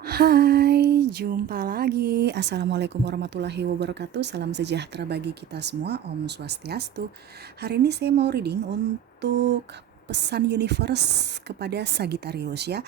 Hai, jumpa lagi. Assalamualaikum warahmatullahi wabarakatuh. Salam sejahtera bagi kita semua. Om Swastiastu. Hari ini saya mau reading untuk pesan universe kepada Sagittarius ya.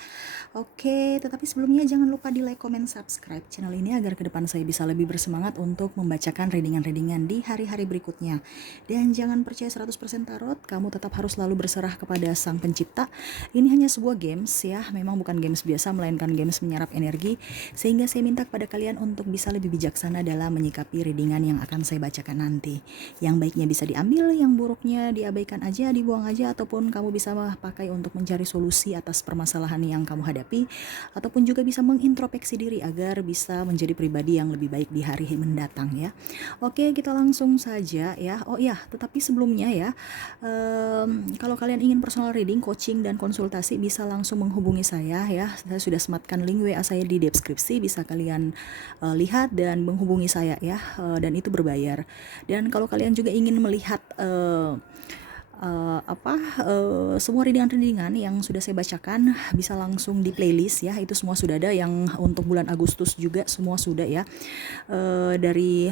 Oke, tetapi sebelumnya jangan lupa di like, comment, subscribe channel ini agar ke depan saya bisa lebih bersemangat untuk membacakan readingan-readingan di hari-hari berikutnya. Dan jangan percaya 100% tarot, kamu tetap harus selalu berserah kepada Sang Pencipta. Ini hanya sebuah games ya, memang bukan games biasa melainkan games menyerap energi, sehingga saya minta kepada kalian untuk bisa lebih bijaksana dalam menyikapi readingan yang akan saya bacakan nanti. Yang baiknya bisa diambil, yang buruknya diabaikan aja, dibuang aja, ataupun kamu bisa pakai untuk mencari solusi atas permasalahan yang kamu hadapi, ataupun juga bisa mengintrospeksi diri agar bisa menjadi pribadi yang lebih baik di hari mendatang ya. Oke, kita langsung saja ya. Oh iya, tetapi sebelumnya ya, kalau kalian ingin personal reading, coaching, dan konsultasi bisa langsung menghubungi saya ya. Saya sudah sematkan link WA saya di deskripsi, bisa kalian lihat dan menghubungi saya ya, dan itu berbayar. Dan kalau kalian juga ingin melihat semua readingan-readingan yang sudah saya bacakan bisa langsung di playlist ya, itu semua sudah ada. Yang untuk bulan Agustus juga semua sudah ya, dari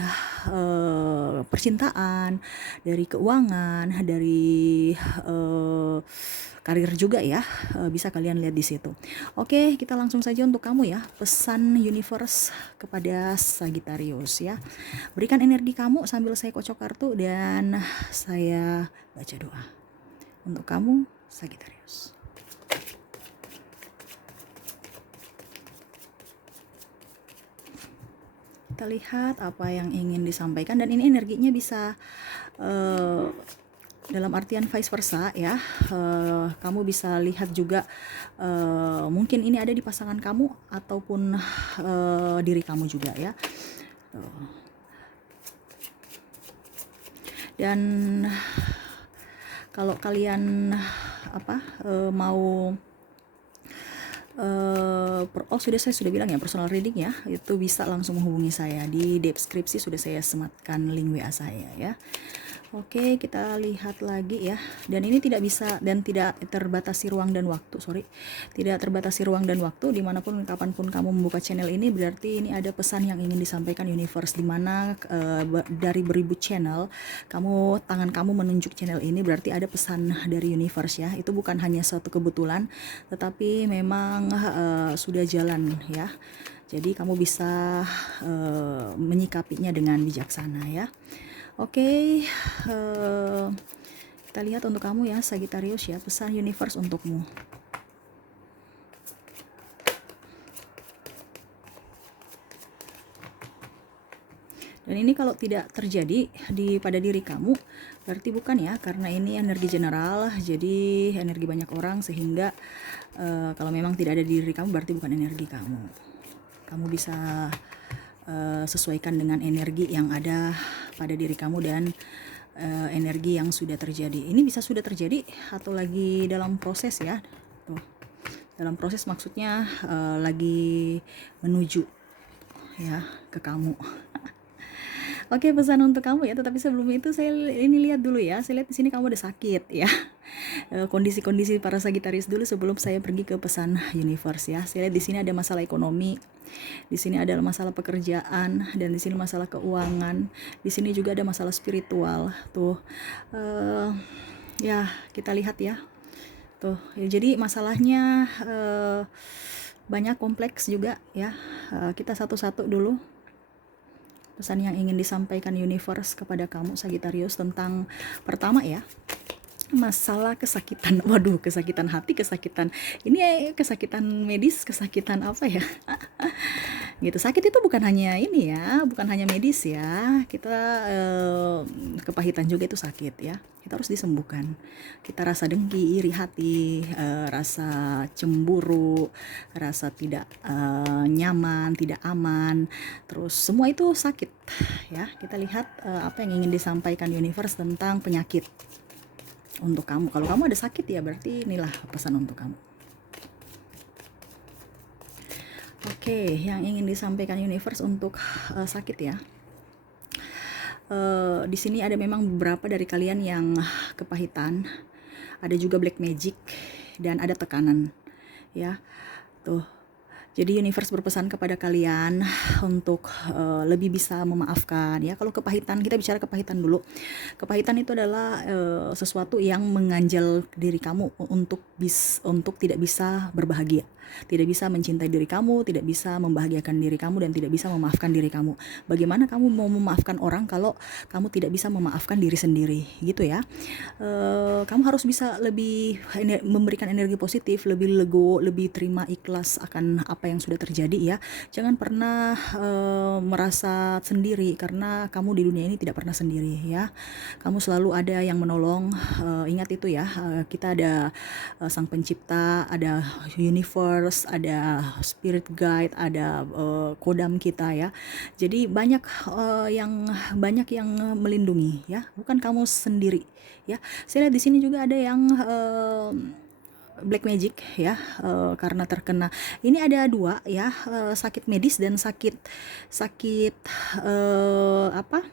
percintaan, dari keuangan, dari karir juga ya, bisa kalian lihat di situ. Oke, kita langsung saja untuk kamu ya, pesan universe kepada Sagittarius ya. Berikan energi kamu sambil saya kocok kartu dan saya baca doa. Untuk kamu, Sagittarius. Kita lihat apa yang ingin disampaikan, dan ini energinya bisa dalam artian vice versa ya. Kamu bisa lihat juga, mungkin ini ada di pasangan kamu ataupun diri kamu juga ya. Dan kalau kalian mau saya sudah bilang ya, personal reading ya, itu bisa langsung menghubungi saya. Di deskripsi sudah saya sematkan link WA saya ya. Oke, kita lihat lagi ya. Dan ini tidak bisa dan tidak terbatasi ruang dan waktu, tidak terbatasi ruang dan waktu. Dimanapun kapanpun kamu membuka channel ini, berarti ini ada pesan yang ingin disampaikan universe. Dimana dari beribu channel, tangan kamu menunjuk channel ini, berarti ada pesan dari universe ya. Itu bukan hanya suatu kebetulan, tetapi memang sudah jalan ya. Jadi kamu bisa menyikapinya dengan bijaksana ya. Oke, kita lihat untuk kamu ya, Sagittarius ya, pesan universe untukmu. Dan ini kalau tidak terjadi pada diri kamu, berarti bukan ya, karena ini energi general, jadi energi banyak orang, sehingga kalau memang tidak ada di diri kamu, berarti bukan energi kamu. Kamu bisa sesuaikan dengan energi yang ada pada diri kamu dan energi yang sudah terjadi. Ini bisa sudah terjadi atau lagi dalam proses ya. Tuh. Dalam proses maksudnya lagi menuju ya ke kamu. Oke, pesan untuk kamu ya. Tetapi sebelum itu saya ini lihat dulu ya. Saya lihat di sini kamu ada sakit ya. Kondisi-kondisi para Sagittarius dulu sebelum saya pergi ke pesan universe ya. Saya lihat di sini ada masalah ekonomi. Di sini ada masalah pekerjaan, dan di sini masalah keuangan. Di sini juga ada masalah spiritual. Tuh. Ya, kita lihat ya. Tuh. Ya, jadi masalahnya banyak, kompleks juga ya. Kita satu-satu dulu. Pesan yang ingin disampaikan universe kepada kamu Sagittarius tentang pertama ya, masalah kesakitan. Waduh, kesakitan hati, kesakitan ini kesakitan medis, kesakitan apa ya? Gitu. Sakit itu bukan hanya ini ya, bukan hanya medis ya. Kita kepahitan juga itu sakit ya. Kita harus disembuhkan. Kita rasa dengki, iri hati, rasa cemburu, rasa tidak nyaman, tidak aman. Terus semua itu sakit ya. Kita lihat apa yang ingin disampaikan universe tentang penyakit untuk kamu. Kalau kamu ada sakit ya, berarti inilah pesan untuk kamu. Oke, yang ingin disampaikan universe untuk sakit ya. Di sini ada memang beberapa dari kalian yang kepahitan, ada juga black magic, dan ada tekanan ya. Tuh. Jadi universe berpesan kepada kalian untuk lebih bisa memaafkan ya. Kalau kepahitan, kita bicara kepahitan dulu. Kepahitan itu adalah sesuatu yang mengganjal diri kamu untuk tidak bisa berbahagia, tidak bisa mencintai diri kamu, tidak bisa membahagiakan diri kamu, dan tidak bisa memaafkan diri kamu. Bagaimana kamu mau memaafkan orang kalau kamu tidak bisa memaafkan diri sendiri, gitu ya. Kamu harus bisa lebih memberikan energi positif, lebih lego, lebih terima ikhlas akan apa yang sudah terjadi ya. Jangan pernah merasa sendiri, karena kamu di dunia ini tidak pernah sendiri ya. Kamu selalu ada yang menolong. Ingat itu ya. Kita ada sang pencipta, ada universe, ada spirit guide, ada kodam kita ya. Jadi banyak yang melindungi ya. Bukan kamu sendiri ya. Saya lihat di sini juga ada yang black magic ya, karena terkena ini ada dua ya, sakit medis dan sakit apa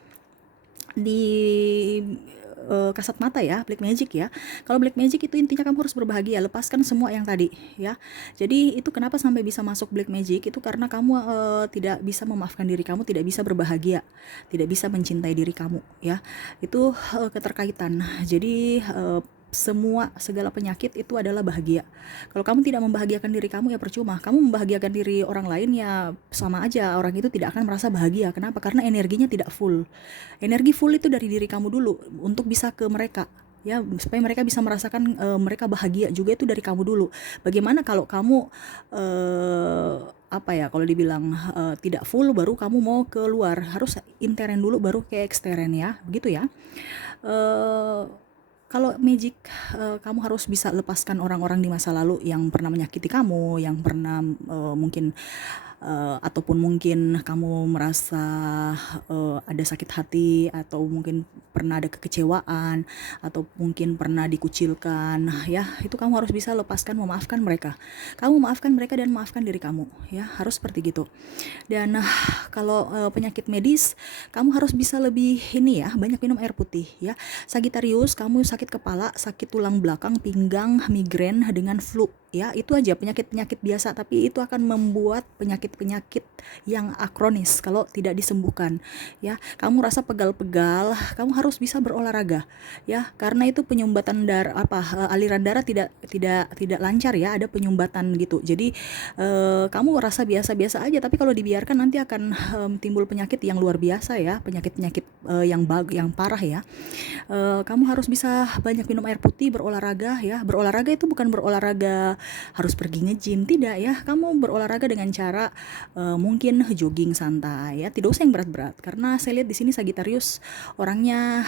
di kasat mata ya, black magic ya. Kalau black magic itu intinya kamu harus berbahagia, lepaskan semua yang tadi ya. Jadi itu kenapa sampai bisa masuk black magic, itu karena kamu tidak bisa memaafkan diri kamu, tidak bisa berbahagia, tidak bisa mencintai diri kamu ya. Itu keterkaitan. Jadi segala penyakit itu adalah bahagia. Kalau kamu tidak membahagiakan diri kamu ya percuma. Kamu membahagiakan diri orang lain ya sama aja, orang itu tidak akan merasa bahagia. Kenapa? Karena energinya tidak full. Energi full itu dari diri kamu dulu untuk bisa ke mereka ya, supaya mereka bisa merasakan mereka bahagia juga, itu dari kamu dulu. Bagaimana kalau kamu kalau dibilang tidak full baru kamu mau keluar, harus intern dulu baru ke ekstern ya, begitu ya. Kalau magic, kamu harus bisa lepaskan orang-orang di masa lalu yang pernah menyakiti kamu, yang pernah mungkin ataupun mungkin kamu merasa ada sakit hati, atau mungkin pernah ada kekecewaan, atau mungkin pernah dikucilkan ya. Itu kamu harus bisa lepaskan, memaafkan mereka. Kamu maafkan mereka dan maafkan diri kamu ya, harus seperti gitu. Dan kalau penyakit medis, kamu harus bisa lebih ini ya, banyak minum air putih ya. Sagittarius, kamu sakit kepala, sakit tulang belakang, pinggang, migrain dengan flu ya, itu aja penyakit-penyakit biasa, tapi itu akan membuat penyakit-penyakit yang akronis kalau tidak disembuhkan ya. Kamu rasa pegal-pegal, kamu harus bisa berolahraga ya, karena itu penyumbatan darah aliran darah tidak lancar ya, ada penyumbatan gitu. Jadi kamu rasa biasa-biasa aja, tapi kalau dibiarkan nanti akan timbul penyakit yang luar biasa ya, penyakit-penyakit yang parah ya. Kamu harus bisa banyak minum air putih, berolahraga ya. Berolahraga itu bukan berolahraga harus pergi nge-gym, tidak ya. Kamu berolahraga dengan cara mungkin jogging santai ya, tidak usah yang berat-berat, karena saya lihat di sini Sagittarius orangnya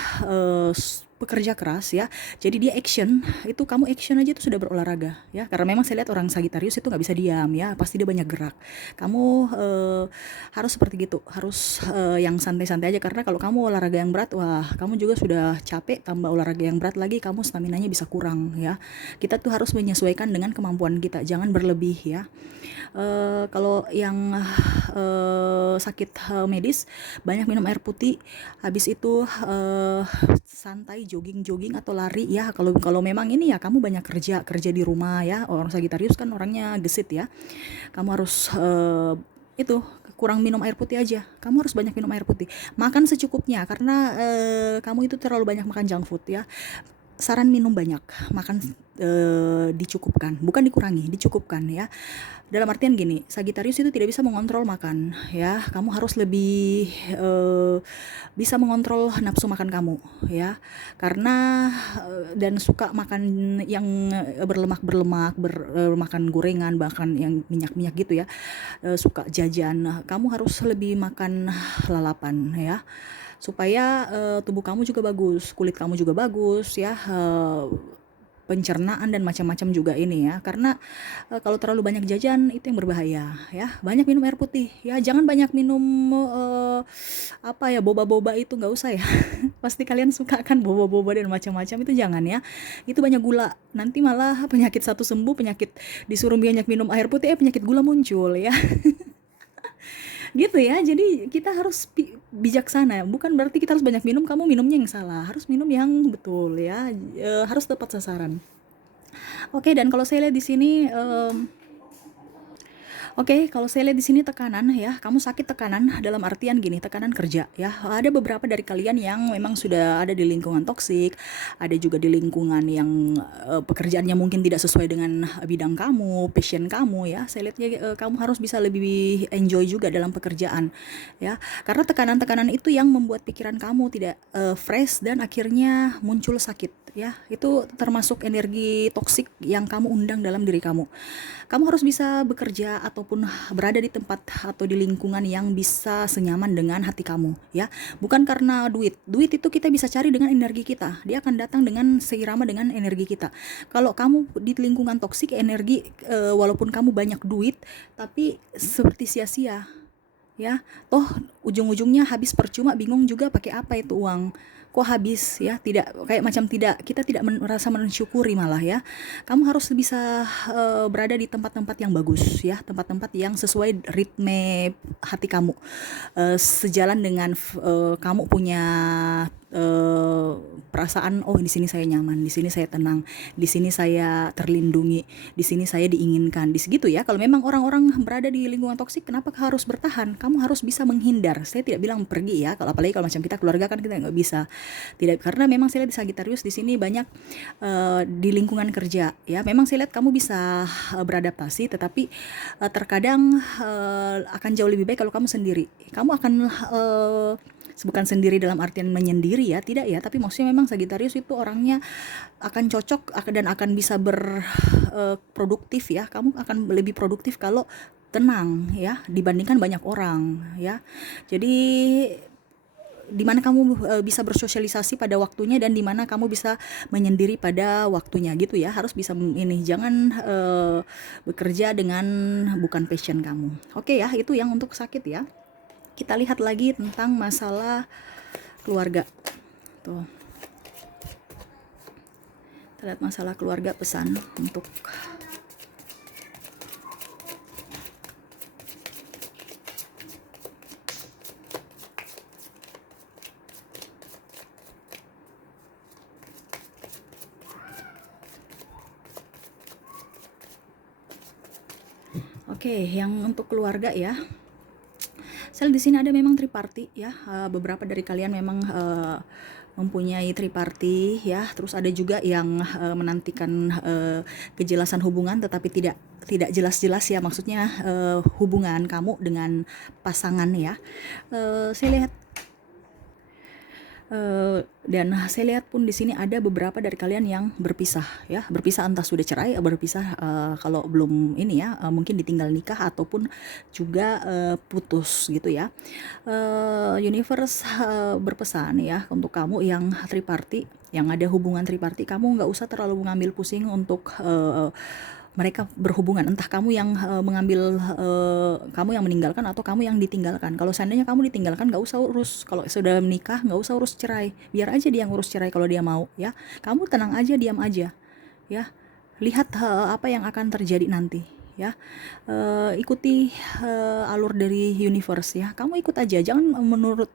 pekerja keras ya. Jadi dia action, itu kamu action aja itu sudah berolahraga ya, karena memang saya lihat orang Sagittarius itu nggak bisa diam ya, pasti dia banyak gerak. Kamu harus seperti gitu, harus yang santai-santai aja, karena kalau kamu olahraga yang berat, wah kamu juga sudah capek, tambah olahraga yang berat lagi, kamu staminanya bisa kurang ya. Kita tuh harus menyesuaikan dengan kemampuan kita, jangan berlebih ya. Kalau yang sakit medis, banyak minum air putih, habis itu santai, jogging atau lari ya. Kalau memang ini ya kamu banyak kerja di rumah ya, orang Sagittarius kan orangnya gesit ya, kamu harus itu kurang minum air putih aja. Kamu harus banyak minum air putih, makan secukupnya, karena kamu itu terlalu banyak makan junk food ya. Saran minum banyak, makan dicukupkan, bukan dikurangi, dicukupkan ya. Dalam artian gini, Sagittarius itu tidak bisa mengontrol makan ya. Kamu harus lebih bisa mengontrol nafsu makan kamu ya, karena dan suka makan yang berlemak, makan gorengan, bahkan yang minyak gitu ya, suka jajan. Kamu harus lebih makan lalapan ya, supaya tubuh kamu juga bagus, kulit kamu juga bagus ya, pencernaan dan macam-macam juga ini ya. Karena kalau terlalu banyak jajan itu yang berbahaya ya. Banyak minum air putih ya, jangan banyak minum boba-boba itu nggak usah ya. Pasti kalian suka kan boba-boba dan macam-macam, itu jangan ya. Itu banyak gula, nanti malah penyakit satu sembuh, penyakit disuruh banyak minum air putih, penyakit gula muncul ya. Gitu ya. Jadi kita harus bijaksana, bukan berarti kita harus banyak minum, kamu minumnya yang salah, harus minum yang betul ya. Harus tepat sasaran. Oke, dan kalau saya lihat di sini Oke, kalau saya lihat di sini tekanan ya, kamu sakit tekanan dalam artian gini, tekanan kerja ya. Ada beberapa dari kalian yang memang sudah ada di lingkungan toksik, ada juga di lingkungan yang pekerjaannya mungkin tidak sesuai dengan bidang kamu, passion kamu ya. Saya lihatnya kamu harus bisa lebih enjoy juga dalam pekerjaan ya. Karena tekanan-tekanan itu yang membuat pikiran kamu tidak fresh dan akhirnya muncul sakit ya. Itu termasuk energi toksik yang kamu undang dalam diri kamu. Kamu harus bisa bekerja ataupun berada di tempat atau di lingkungan yang bisa senyaman dengan hati kamu ya. Bukan karena duit. Duit itu kita bisa cari dengan energi kita. Dia akan datang dengan seirama dengan energi kita. Kalau kamu di lingkungan toksik, energi walaupun kamu banyak duit tapi seperti sia-sia ya. Toh ujung-ujungnya habis percuma, bingung juga pakai apa itu uang. Kok habis ya, tidak kayak macam tidak, kita tidak merasa mensyukuri malah ya. Kamu harus bisa berada di tempat-tempat yang bagus ya, tempat-tempat yang sesuai ritme hati kamu, sejalan dengan kamu punya eh, perasaan, oh di sini saya nyaman, di sini saya tenang, di sini saya terlindungi, di sini saya diinginkan, di segitu ya. Kalau memang orang-orang berada di lingkungan toksik, kenapa harus bertahan? Kamu harus bisa menghindar. Saya tidak bilang pergi ya, kalau apalagi kalau macam kita keluarga kan kita nggak bisa, tidak, karena memang saya lihat di Sagittarius di sini banyak di lingkungan kerja ya. Memang saya lihat kamu bisa beradaptasi, tetapi terkadang akan jauh lebih baik kalau kamu sendiri. Kamu akan bukan sendiri dalam artian menyendiri ya, tidak ya, tapi maksudnya memang Sagittarius itu orangnya akan cocok dan akan bisa berproduktif ya. Kamu akan lebih produktif kalau tenang ya, dibandingkan banyak orang ya. Jadi di mana kamu bisa bersosialisasi pada waktunya dan di mana kamu bisa menyendiri pada waktunya gitu ya. Harus bisa ini, jangan bekerja dengan bukan passion kamu. Oke ya, itu yang untuk sakit ya. Kita lihat lagi tentang masalah keluarga. Tuh. Kita lihat masalah keluarga, pesan untuk Oke, yang untuk keluarga ya. Sel di sini ada memang triparti ya. Beberapa dari kalian memang mempunyai triparti ya. Terus ada juga yang menantikan kejelasan hubungan tetapi tidak jelas-jelas ya, maksudnya hubungan kamu dengan pasangan ya. Saya lihat dan saya lihat pun di sini ada beberapa dari kalian yang berpisah ya, berpisah entah sudah cerai, berpisah kalau belum ini ya, mungkin ditinggal nikah ataupun juga putus gitu ya. Universe berpesan ya untuk kamu yang triparti, yang ada hubungan triparti, kamu nggak usah terlalu mengambil pusing untuk mereka berhubungan, entah kamu yang mengambil kamu yang meninggalkan atau kamu yang ditinggalkan. Kalau seandainya kamu ditinggalkan, nggak usah urus. Kalau sudah menikah, nggak usah urus cerai, biar aja dia ngurus cerai kalau dia mau ya. Kamu tenang aja, diam aja ya. Lihat apa yang akan terjadi nanti ya. Ikuti alur dari universe ya. Kamu ikut aja, jangan menurut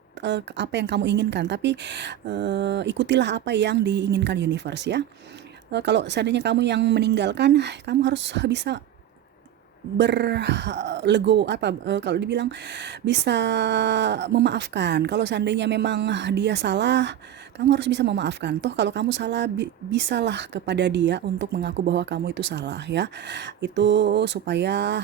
apa yang kamu inginkan, tapi ikutilah apa yang diinginkan universe ya. Kalau seandainya kamu yang meninggalkan, kamu harus bisa berlego apa, kalau dibilang bisa memaafkan. Kalau seandainya memang dia salah, kamu harus bisa memaafkan. Toh kalau kamu salah, bisalah kepada dia untuk mengaku bahwa kamu itu salah ya. Itu supaya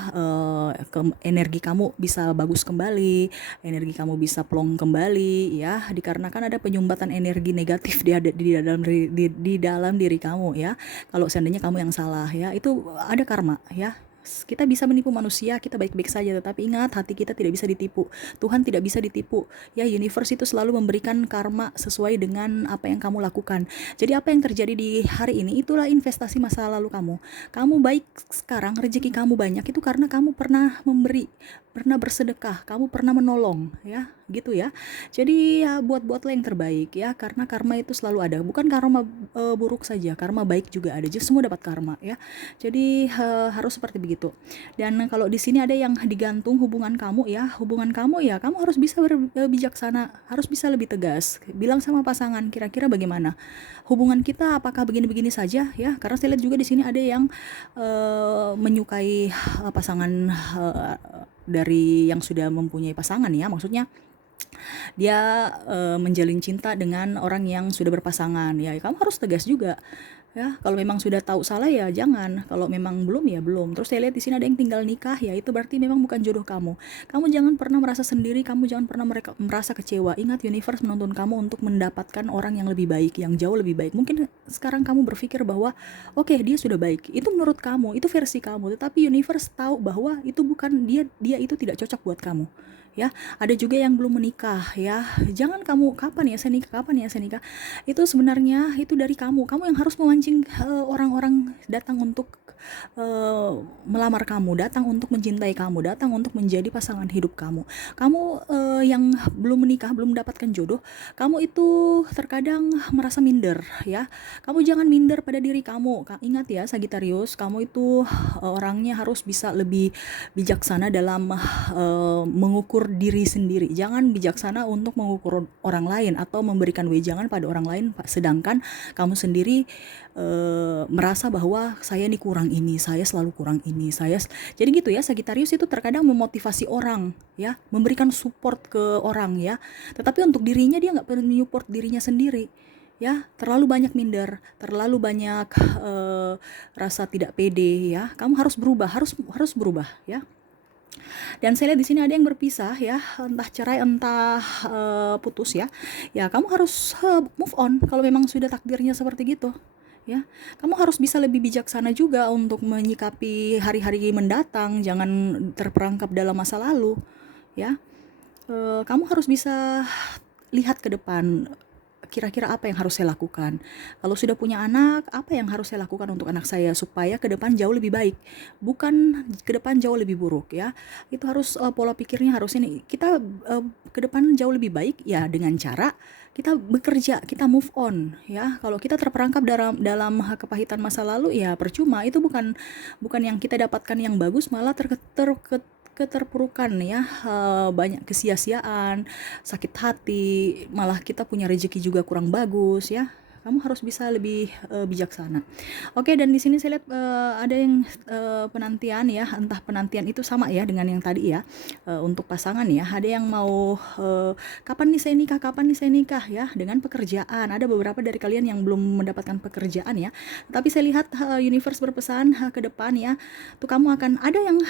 energi kamu bisa bagus kembali, energi kamu bisa plong kembali ya. Dikarenakan ada penyumbatan energi negatif di dalam diri kamu ya. Kalau seandainya kamu yang salah ya, itu ada karma ya. Kita bisa menipu manusia, kita baik-baik saja, tetapi ingat, hati kita tidak bisa ditipu. Tuhan tidak bisa ditipu. Ya, universe itu selalu memberikan karma sesuai dengan apa yang kamu lakukan. Jadi apa yang terjadi di hari ini, itulah investasi masa lalu kamu. Kamu baik sekarang, rezeki kamu banyak, itu karena kamu pernah memberi, pernah bersedekah, kamu pernah menolong ya. gitu ya. Jadi ya buat-buatlah yang terbaik ya, karena karma itu selalu ada. Bukan karma buruk saja, karma baik juga ada. Jadi semua dapat karma ya. Jadi harus seperti begitu. Dan kalau di sini ada yang digantung hubungan kamu ya, kamu harus bisa bijaksana, harus bisa lebih tegas. Bilang sama pasangan kira-kira bagaimana hubungan kita, apakah begini-begini saja ya? Karena saya lihat juga di sini ada yang menyukai pasangan dari yang sudah mempunyai pasangan ya, maksudnya dia menjalin cinta dengan orang yang sudah berpasangan ya, kamu harus tegas juga ya. Kalau memang sudah tahu salah ya jangan, kalau memang belum ya belum. Terus saya lihat di sini ada yang tinggal nikah ya, itu berarti memang bukan jodoh kamu jangan pernah merasa sendiri, kamu jangan pernah merasa kecewa. Ingat, universe menuntun kamu untuk mendapatkan orang yang lebih baik, yang jauh lebih baik. Mungkin sekarang kamu berpikir bahwa oke, dia sudah baik, itu menurut kamu, itu versi kamu, tetapi universe tahu bahwa itu bukan dia itu tidak cocok buat kamu ya. Ada juga yang belum menikah ya, jangan kamu kapan ya saya nikah, itu sebenarnya itu dari kamu yang harus memancing orang-orang datang untuk melamar kamu, datang untuk mencintai kamu, datang untuk menjadi pasangan hidup kamu yang belum menikah, belum mendapatkan jodoh, kamu itu terkadang merasa minder ya. Kamu jangan minder pada diri kamu. Ingat ya Sagittarius, kamu itu orangnya harus bisa lebih bijaksana dalam mengukur diri sendiri. Jangan bijaksana untuk mengukur orang lain atau memberikan wejangan pada orang lain, sedangkan kamu sendiri merasa bahwa saya ini kurang ini, saya selalu kurang ini, jadi gitu ya. Sagittarius itu terkadang memotivasi orang ya, memberikan support ke orang ya, tetapi untuk dirinya dia nggak perlu support dirinya sendiri ya. Terlalu banyak minder, terlalu banyak rasa tidak pede ya. Kamu harus berubah, harus berubah ya. Dan saya lihat di sini ada yang berpisah ya, entah cerai, entah putus ya. Ya kamu harus move on kalau memang sudah takdirnya seperti gitu ya. Kamu harus bisa lebih bijaksana juga untuk menyikapi hari-hari mendatang, jangan terperangkap dalam masa lalu ya. Kamu harus bisa lihat ke depan, kira-kira apa yang harus saya lakukan. Kalau sudah punya anak, apa yang harus saya lakukan untuk anak saya supaya ke depan jauh lebih baik, bukan ke depan jauh lebih buruk ya. Itu harus pola pikirnya harus ini. Kita ke depan jauh lebih baik ya dengan cara kita bekerja, kita move on ya. Kalau kita terperangkap dalam kepahitan masa lalu ya percuma. Itu bukan yang kita dapatkan yang bagus, malah keterpurukan ya, banyak kesia-siaan, sakit hati, malah kita punya rezeki juga kurang bagus ya. Kamu harus bisa lebih bijaksana. Oke, dan di sini saya lihat ada yang penantian ya, entah penantian itu sama ya dengan yang tadi ya, untuk pasangan ya. Ada yang mau kapan nih saya nikah ya, dengan pekerjaan. Ada beberapa dari kalian yang belum mendapatkan pekerjaan ya, tapi saya lihat universe berpesan ke depan ya, tuh kamu akan ada yang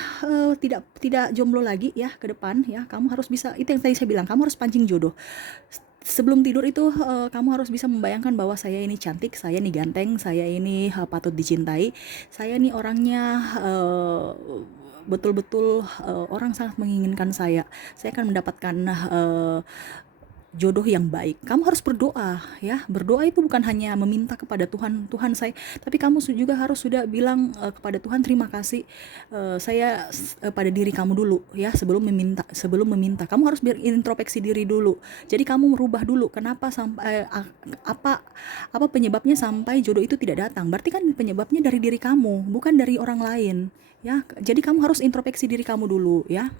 tidak jomblo lagi ya ke depan ya. Kamu harus bisa, itu yang tadi saya bilang, kamu harus pancing jodoh. Sebelum tidur itu kamu harus bisa membayangkan bahwa saya ini cantik, saya ini ganteng, saya ini patut dicintai, saya ini orangnya betul-betul orang sangat menginginkan saya akan mendapatkan jodoh yang baik. Kamu harus berdoa ya. Berdoa itu bukan hanya meminta kepada Tuhan saya, tapi kamu juga harus sudah bilang kepada Tuhan, terima kasih saya pada diri kamu dulu ya, sebelum meminta. Kamu harus berintrospeksi diri dulu. Jadi kamu merubah dulu kenapa sampai apa penyebabnya sampai jodoh itu tidak datang. Berarti kan penyebabnya dari diri kamu, bukan dari orang lain ya. Jadi kamu harus introspeksi diri kamu dulu ya.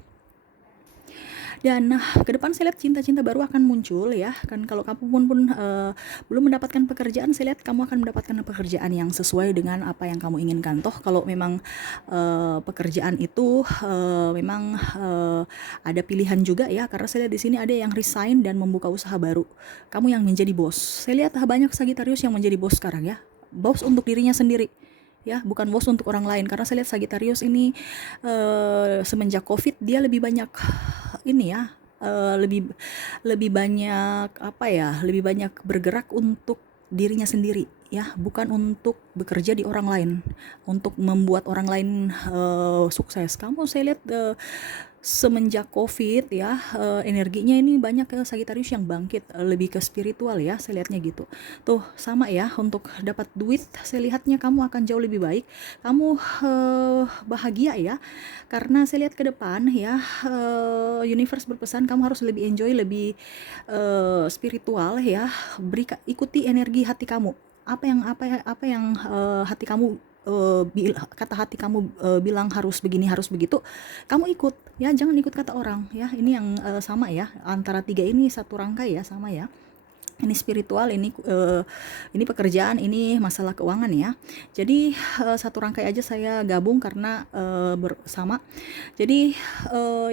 Dan ke depan saya lihat cinta-cinta baru akan muncul ya. Kan kalau kamu pun belum mendapatkan pekerjaan, saya lihat kamu akan mendapatkan pekerjaan yang sesuai dengan apa yang kamu inginkan. Toh kalau memang pekerjaan itu memang ada pilihan juga ya, karena saya lihat di sini ada yang resign dan membuka usaha baru. Kamu yang menjadi bos. Saya lihat banyak Sagittarius yang menjadi bos sekarang ya. Bos untuk dirinya sendiri ya, bukan bos untuk orang lain. Karena saya lihat Sagittarius ini semenjak COVID dia lebih banyak ini ya, lebih banyak lebih banyak bergerak untuk dirinya sendiri ya, bukan untuk bekerja di orang lain, untuk membuat orang lain sukses. Kamu saya lihat semenjak COVID ya, energinya ini banyak ke Sagittarius yang bangkit, lebih ke spiritual ya, saya lihatnya gitu. Tuh sama ya, untuk dapat duit saya lihatnya kamu akan jauh lebih baik. Kamu bahagia ya, karena saya lihat ke depan ya, universe berpesan kamu harus lebih enjoy, lebih spiritual ya. Ikuti energi hati kamu. Apa yang hati kamu kata hati kamu bilang harus begini harus begitu, kamu ikut ya, jangan ikut kata orang ya. Ini yang sama ya, antara tiga ini satu rangkai ya, sama ya. Ini spiritual, ini pekerjaan, ini masalah keuangan ya. Jadi satu rangkai aja saya gabung karena bersama. Jadi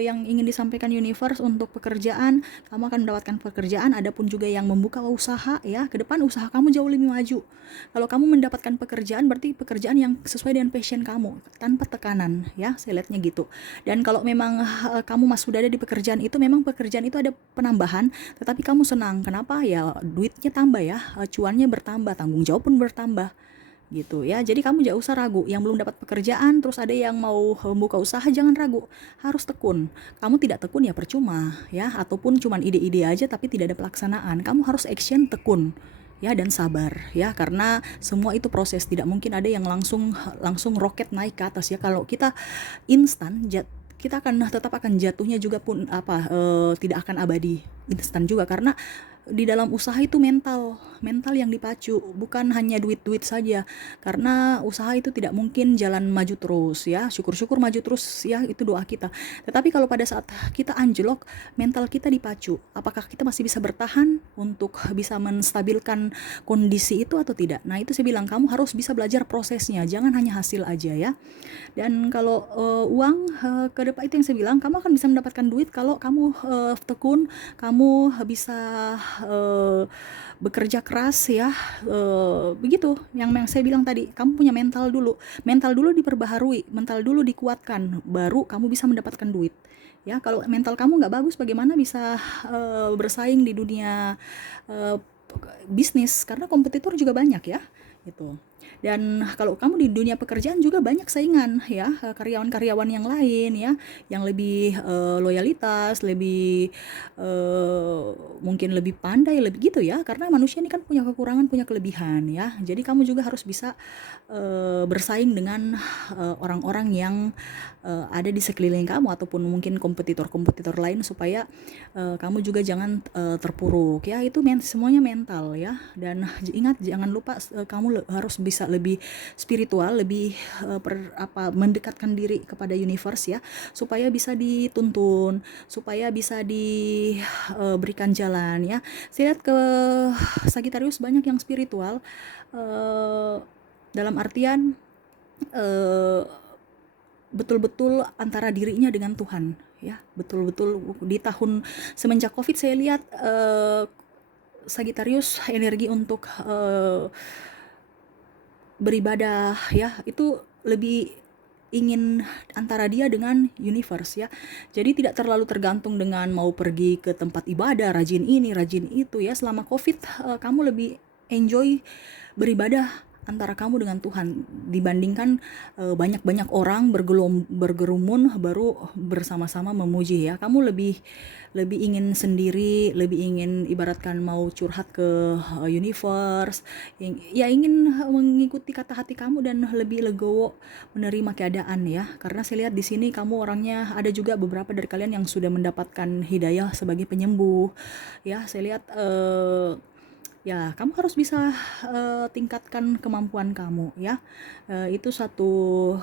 yang ingin disampaikan universe untuk pekerjaan, kamu akan mendapatkan pekerjaan. Adapun juga yang membuka usaha ya, ke depan usaha kamu jauh lebih maju. Kalau kamu mendapatkan pekerjaan, berarti pekerjaan yang sesuai dengan passion kamu, tanpa tekanan ya, saya lihatnya gitu. Dan kalau memang kamu sudah ada di pekerjaan itu, memang pekerjaan itu ada penambahan, tetapi kamu senang. Kenapa? Ya duitnya tambah ya, cuannya bertambah, tanggung jawab pun bertambah gitu ya. Jadi kamu jangan usah ragu. Yang belum dapat pekerjaan terus ada yang mau membuka usaha, jangan ragu, harus tekun. Kamu tidak tekun ya percuma ya, ataupun cuman ide-ide aja tapi tidak ada pelaksanaan. Kamu harus action, tekun ya, dan sabar ya, karena semua itu proses. Tidak mungkin ada yang langsung roket naik ke atas ya. Kalau kita instan, kita tetap akan jatuhnya juga pun tidak akan abadi instan juga, karena di dalam usaha itu mental yang dipacu, bukan hanya duit saja, karena usaha itu tidak mungkin jalan maju terus ya. Syukur-syukur maju terus ya, itu doa kita. Tetapi kalau pada saat kita anjlok, mental kita dipacu, apakah kita masih bisa bertahan untuk bisa menstabilkan kondisi itu atau tidak. Nah itu saya bilang, kamu harus bisa belajar prosesnya, jangan hanya hasil aja ya. Dan kalau uang ke depan, itu yang saya bilang, kamu akan bisa mendapatkan duit kalau kamu tekun, kamu bisa bekerja keras ya. Begitu yang saya bilang tadi, kamu punya mental dulu diperbaharui, mental dulu dikuatkan, baru kamu bisa mendapatkan duit ya. Kalau mental kamu nggak bagus, bagaimana bisa bersaing di dunia bisnis, karena kompetitor juga banyak ya gitu. Dan kalau kamu di dunia pekerjaan juga banyak saingan ya, karyawan-karyawan yang lain ya, yang lebih loyalitas, lebih mungkin lebih pandai, lebih gitu ya, karena manusia ini kan punya kekurangan, punya kelebihan ya. Jadi kamu juga harus bisa bersaing dengan orang-orang yang ada di sekeliling kamu, ataupun mungkin kompetitor lain, supaya kamu juga jangan terpuruk ya. Itu semuanya mental ya. Dan ingat, jangan lupa kamu harus bisa lebih spiritual, lebih mendekatkan diri kepada universe ya, supaya bisa dituntun, supaya bisa diberikan jalan ya. Saya lihat ke Sagittarius banyak yang spiritual, dalam artian betul-betul antara dirinya dengan Tuhan ya. Betul-betul di tahun semenjak COVID saya lihat Sagittarius energi untuk beribadah ya, itu lebih ingin antara dia dengan universe ya. Jadi tidak terlalu tergantung dengan mau pergi ke tempat ibadah, rajin ini rajin itu ya. Selama COVID kamu lebih enjoy beribadah antara kamu dengan Tuhan, dibandingkan banyak-banyak orang bergerumun baru bersama-sama memuji ya. Kamu lebih ingin sendiri, lebih ingin ibaratkan mau curhat ke universe ya, ingin mengikuti kata hati kamu dan lebih legowo menerima keadaan ya. Karena saya lihat di sini kamu orangnya, ada juga beberapa dari kalian yang sudah mendapatkan hidayah sebagai penyembuh ya. Saya lihat ya, kamu harus bisa tingkatkan kemampuan kamu ya. Itu satu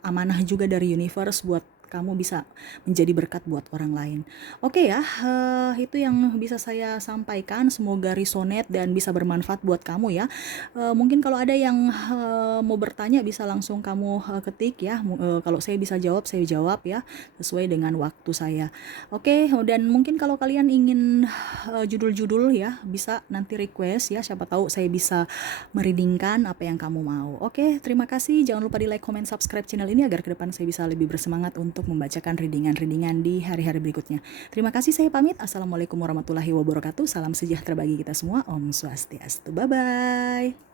amanah juga dari universe buat kamu bisa menjadi berkat buat orang lain. Oke ya, itu yang bisa saya sampaikan. Semoga resonate dan bisa bermanfaat buat kamu ya. Mungkin kalau ada yang mau bertanya, bisa langsung kamu ketik ya. Kalau saya bisa jawab, saya jawab ya, sesuai dengan waktu saya. Oke, dan mungkin kalau kalian ingin judul-judul ya, bisa nanti request ya. Siapa tahu saya bisa mereadingkan apa yang kamu mau. Oke, terima kasih. Jangan lupa di like, comment, subscribe channel ini agar ke depan saya bisa lebih bersemangat untuk membacakan readingan-readingan di hari-hari berikutnya. Terima kasih, saya pamit. Assalamualaikum warahmatullahi wabarakatuh. Salam sejahtera bagi kita semua. Om Swastiastu. Bye-bye.